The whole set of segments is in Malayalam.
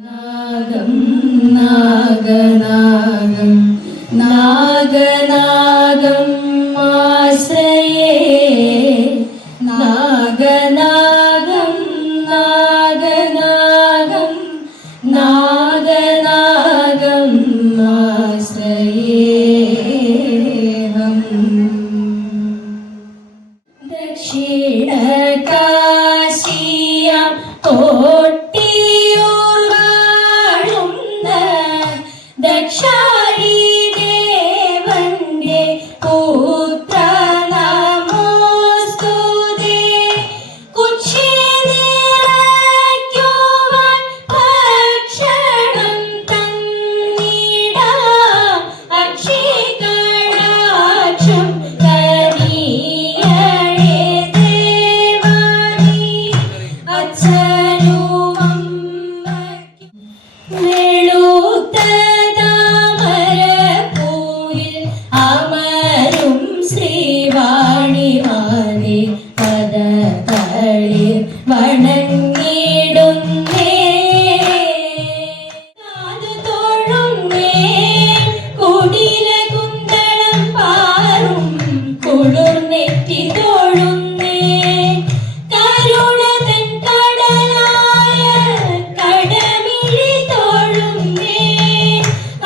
നാഗം നാഗനാഗം നാഗനാഗം ആശ്രയേ നാഗനാഗം നാഗനാഗം നാഗനാഗം ആശ്രയേഹം ദക്ഷിണ കാശിയാം കോട്ടിയൂർ വാഴുന്ന ദക്ഷാരി ദേവന്റെ പുത്ര നമോസ്തുതേ. കുക്ഷി നിറയ്ക്കുവാൻ ഭക്ഷണം തന്നിടാം അക്ഷികടാക്ഷം കനിയണേ ദേവാനി അച്ഛനും അമ്മയ്ക്കും. വെളുത്ത താമരപ്പൂവിൽ അമരും ശ്രീവാണിമാരെ പദതളിർ വണങ്ങിടുന്നേ. കാതു തൊഴുന്നേ കുടിലകുന്തളം പാറും കുളിർനെറ്റി തൊഴുന്നേ. കരുണതൻ കടലായ കടമിഴി തൊഴുന്നേ.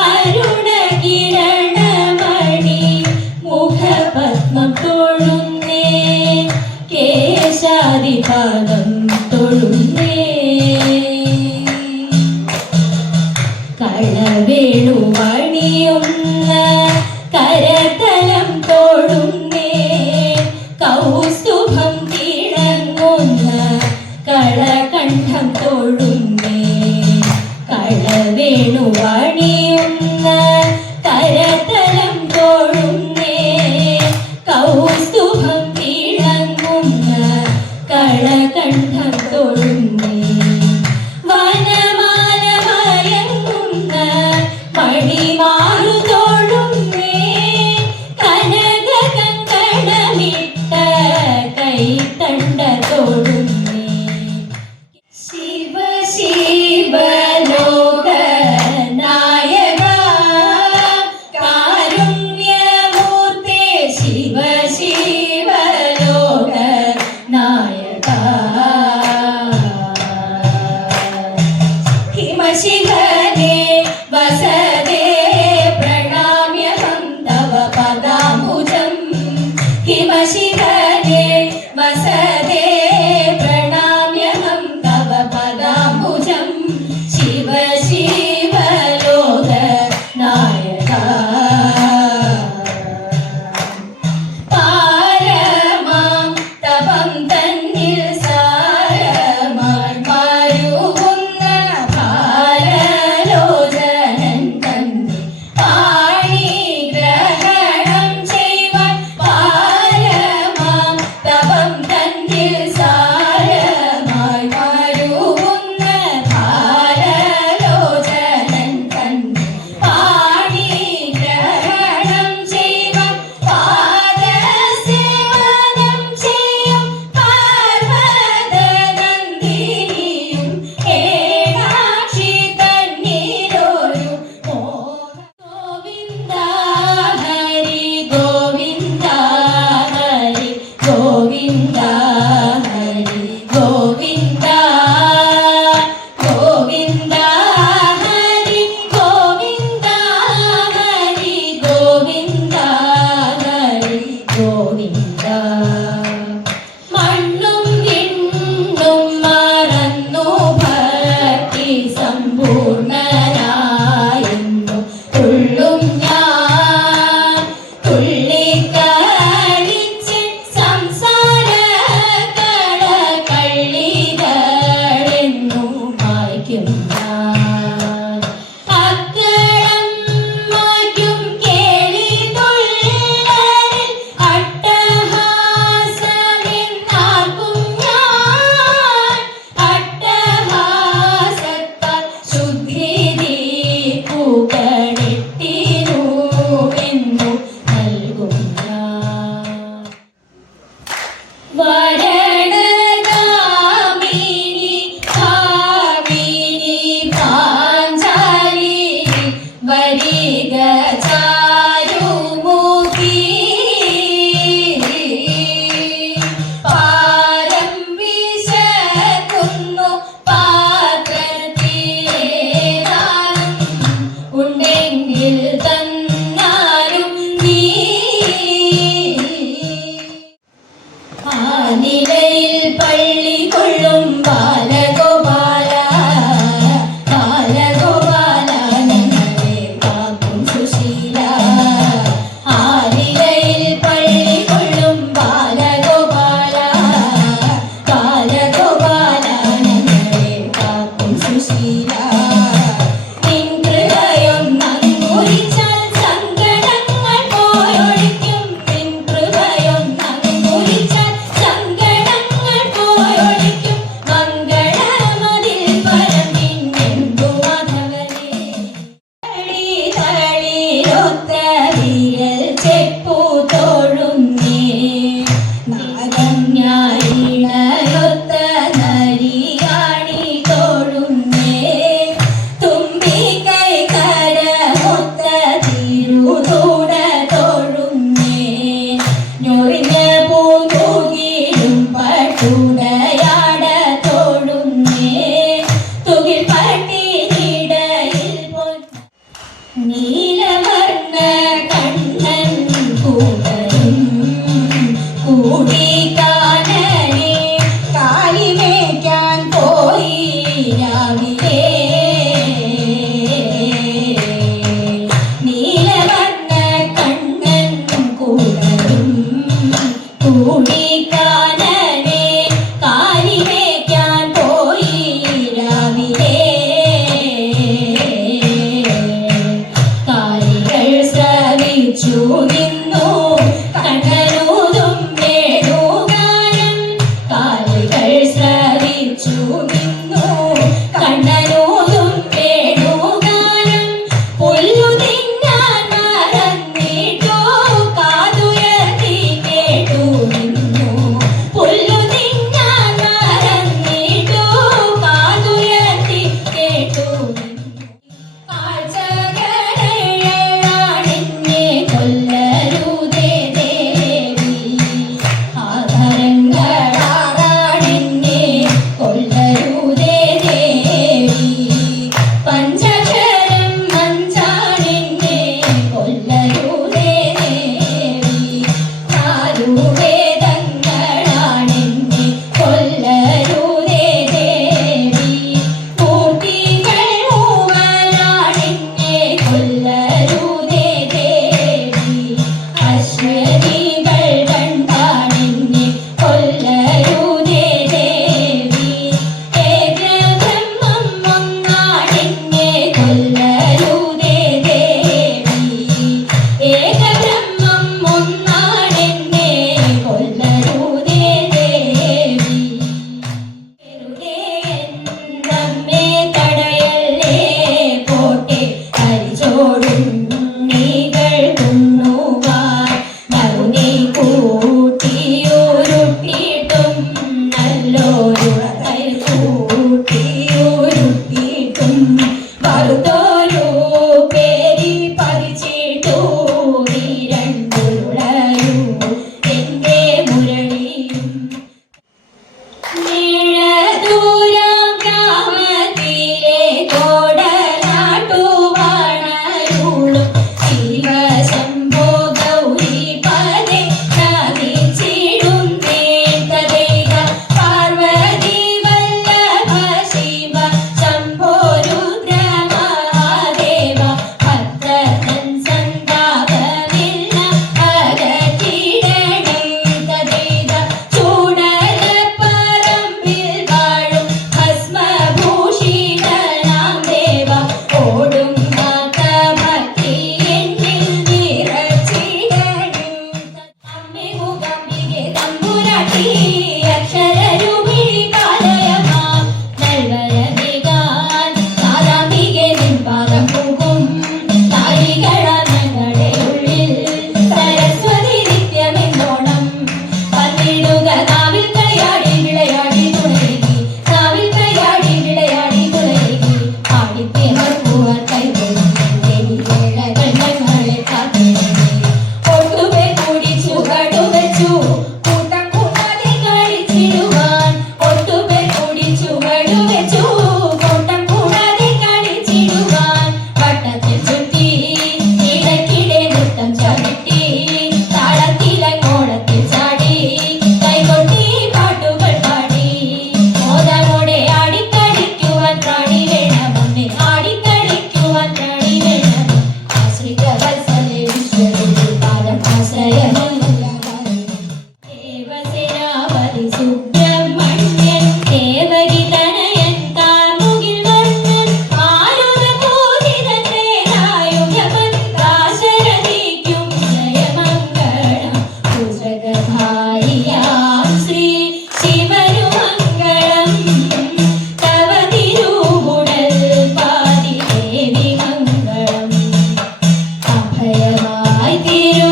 അരുണകിരണമണി മുഖപത്മം തൊഴുന്നേ. കേശാദിപാദം തൊഴുന്നേ. കളവേണുവണിയുന്ന കരതലം തൊഴുന്നേ. കൗസ്തുഭം തിളങ്ങുന്ന കളകണ്ഠം തൊഴുന്നേ. കളവേണുവണിയുന്ന കരതലം തൊഴുന്നേ. കൗസ്തുഭം തിളങ്ങുന്ന കളകണ്ഠം തൊഴുന്നേ. വനമാല മയങ്ങുന്ന മണിമാറു തൊഴുന്നേ. കനക കങ്കണമിട്ട കൈത്തണ്ട തൊഴുന്നേ. ശിവ ശിവ ലോകനായക കാരുണ്യമൂർത്തേ. ശിവ ശിവ ലോകനായക ഹിമശിഖരേ വസതേ പ്രണാമ്യഹം തവ പദാംബുജം. ഹിമശിഖരേ വസതേ പ്രണാമ്യഹം തവ പദാംബുജം. ശിവ ശിവ ലോകനായക പാരമാം തപം തന്നിൽ സാരമായി മരുവുന്ന ഭാരലോചനൻ തന്നെ പാണിഗ്രഹണം ചെയ്യുവാൻ. പാരമാം തപം തന്നിൽ സാരമായി മരുവുന്ന ഭാരലോചനൻ തന്നെ പാണിഗ്രഹണം ചെയ്യുവാൻ. പാദസേവനം ചെയ്യും പാർവതനന്ദിനിയും ഏകാക്ഷി തന്നിലൊരു മോഹ. ഗോവിന്ദ ഹരി ഗോവിന്ദ ഹരി ഗോവിന്ദ ഹരി ഗോവിന്ദ ഗോവിന്ദ ഹരി ഗോവിന്ദ ഹരി ഗോവിന്ദ ഹരി ഗോവിന്ദ. മണ്ണും വിണ്ണും മറന്നു ഭക്തി സമ്പൂർണനായെന്നു തുള്ളും ഞാൻ. തുള്ളിക്കളിച്ച് സംസാര കള്ളികളെന്നു മായ്ക്കും ഞാൻ. അക്കളം മായ്ക്കും കേളി തുള്ളലിൽ അട്ടഹാസ ചൂടിക്കാനനെ കാലിമേക്കാൻ പോയി രാവിലെ നീലവർണ്ണ കണ്ണൻ കൂടരും ചൂടിക്കാനനെ കാലിമേക്കാൻ പോയി രാവിലെ കാലികൾ ശ്രവിച്ചു നിന്നു കണ്ണനൂതും വേണുഗാനം കാലികൾ ശ്രവിച്ചു നിന്നു കണ്ണനൂതും വേണുഗാനം പുല്ലു തിന്നാൻ മറന്നിട്ടു കാതുയർത്തി കേട്ടു നിന്നു പുല്ലു തിന്നാൻ മറന്നിട്ടു കാതുയർത്തി കേട്ടു കാഴ്ചകളെഴാണെന്നെ കൊല്ലരുതേ ദേവി ആധരങ്ങളാറാണെന്നെ കൊല്ലരുതേ ദേവി പഞ്ചക്ഷരം മഞ്ചാണെന്നെ കൊല്ലരുതേ ദേവി നാലു വേദങ്ങളാണെന്നെ കൊല്ലരുതേ ദേവി മൂർത്തികൾ മൂവരാണെന്നെ കൊല്ലരുതേ ദേവി അശ്വതികൾ കണ്ടാണെന്നെ കൊല്ലരുതേ ദേവി ഏകബ്രഹ്മം ഒന്നാണെന്നെ കൊല്ലരുതേ ദേവി ഏകബ്രഹ്മം ഒന്നാണെന്നെ കൊല്ലരുതേ ദേവി നമ്മെ തടയല്ലേ പോട്ടെ അരിച്ചോടും നീകൾ കുന്നുവാൻ നറുനീ കൂട്ടിയൂരുട്ടിട്ടും നല്ലൊരു കൂട്ടിയൂരുട്ടിട്ടും വറുത്തോരു പേരി പറിച്ചിട്ടു രണ്ടുളയൂ എന്റെ മുരളിയും നീളദൂരം ഗ്രാമത്തിലെ കോടനാട്ടുവാണരുളും ശിവശംഭോ ഗൗരീപദേ നമിച്ചിടുന്നേൻ തദേക പാർവതി വല്ലഭ ശിവ ശംഭോ രുദ്ര മഹാദേവ ഭക്തൻ സന്താപമില്ല അകറ്റിടണേ തദേക ചൂടലപ്പറമ്പിൽ വാഴും ഭസ്മഭൂഷിതനാം ദേവ ഓടുങ്ങാത്ത ഭക്തി എന്നിൽ നിറച്ചിടണേ അമ്മേ മൂകാംബികെ തമ്പുരാട്ടി അക്ഷരരൂപിണി കാലയമാം നൽവരമികാൻ താരാംബികെ നിൻപാദം പോകും താരികളങ്ങളുടെ ഉള്ളിൽ സരസ്വതി നിത്യമെന്നോണം വന്നിടുക നാവിൽ കളിയാടി വിളയാടി തുണയേകി നാവിൽ കളിയാടി വിളയാടി തുണയേകി ആടിത്തേമർപ്പുവാൻ കൈകൊള്ളും വേളകൾ ഞങ്ങളെ കാത്തിടണേ ഒട്ടുപേർ കൂടി ചുവടുവെച്ചു കൂട്ടം കൂടാതെ കളിച്ചിടുവാൻ ഒട്ടുപേർ കൂടി ചുവടുവെച്ചു കൂട്ടം കൂടാതെ കളിച്ചിടുവാൻ വട്ടത്തിൽ ചുറ്റി ഇടയ്ക്കിടെ നൃത്തം ചവിട്ടി താളത്തിലങ്ങോളത്തിൽ ചാടി കൈകൊട്ടി പാട്ടുകൾ പാടി മോദമോടെ ആടിക്കളിക്കുവാൻ പ്രാണി വേണമെന്ന് ആടിക്കളിക്കുവാൻ പ്രാണി വേണം ആശ്രിത വത്സലെ വിശ്വരൂപി പാദം ആശ്രയമല്ലാതായി ദേവസേനാപതി സുബ്രഹ്മണ്യൻ ദേവകി തനയൻ കാർമുകിൽ വർണ്ണൻ ആയുധപൂരിതൻ വേലായുധവൻ ദാശരഥിക്കും ജയമംഗളം ഭുജഗധാരിയാം ശ്രീ ശിവനു മംഗളം തവ തിരുവുടൽ പാതി ദേവി മംഗളം അഭയമായി തിരു